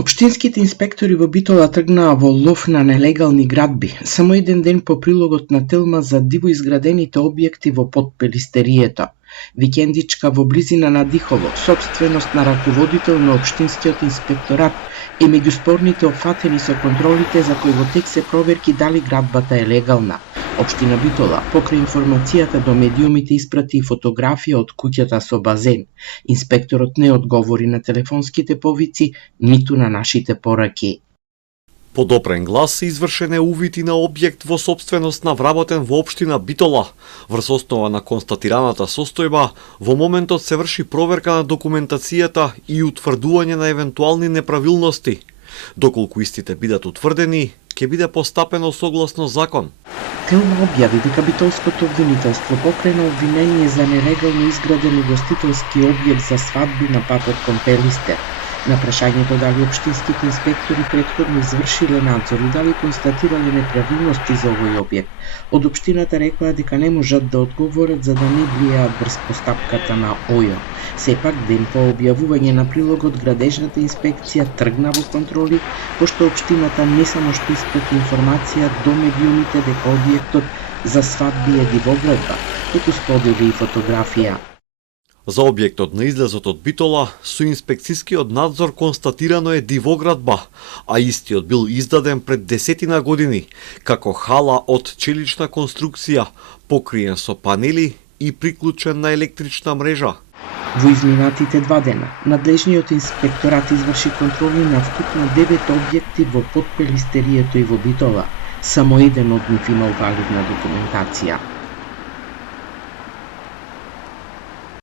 Општинските инспектори во Битола тргнаа во лов на нелегални градби, само еден ден по прилогот на Телма за диво изградените објекти во Подпелистерието. Викендичка во близина на Дихово, сопственост на раководител на Општинскиот инспекторат, е меѓу спорните опфатени со контролите за кои во тек се проверки дали градбата е легална. Општина Битола, покрај информацијата до медиумите, испрати фотографија од куќата со базен. Инспекторот не одговори на телефонските повици, ниту на нашите пораки. По допрен глас се извршене увити на објект во сопственост на вработен во општина Битола. Врз основа на констатираната состојба, во моментот се врши проверка на документацијата и утврдување на евентуални неправилности. Доколку истите бидат утврдени, ќе биде постапено согласно закон. Телма објави дека битолското обвинителство покрена обвинение за нелегално изграден угостителски објект за свадби на патот кон Пелистер. На прашањето дали општинските инспектори претходно извршиле надзор и дали констатирале неправилности за овој објект, од општината рекоа дека не можат да одговорат за да не влијаат врз постапката на ОЈО. Сепак, ден по објавување на прилогот, градежната инспекција тргна во контроли, пошто општината не само што испрати информација до медиумите дека објектот за свадби е дивоградба, туку сподели и фотографија. За објектот на излезот од Битола, со инспекцијскиот надзор констатирано е дивоградба, а истиот бил издаден пред 10 години, како хала од челична конструкција, покриен со панели и приклучен на електрична мрежа. Во изминатите 2 дена, надлежниот инспекторат изврши контроли на вкупно 9 објекти во Подпелистерието и во Битола. Само еден од нив имал валидна документација.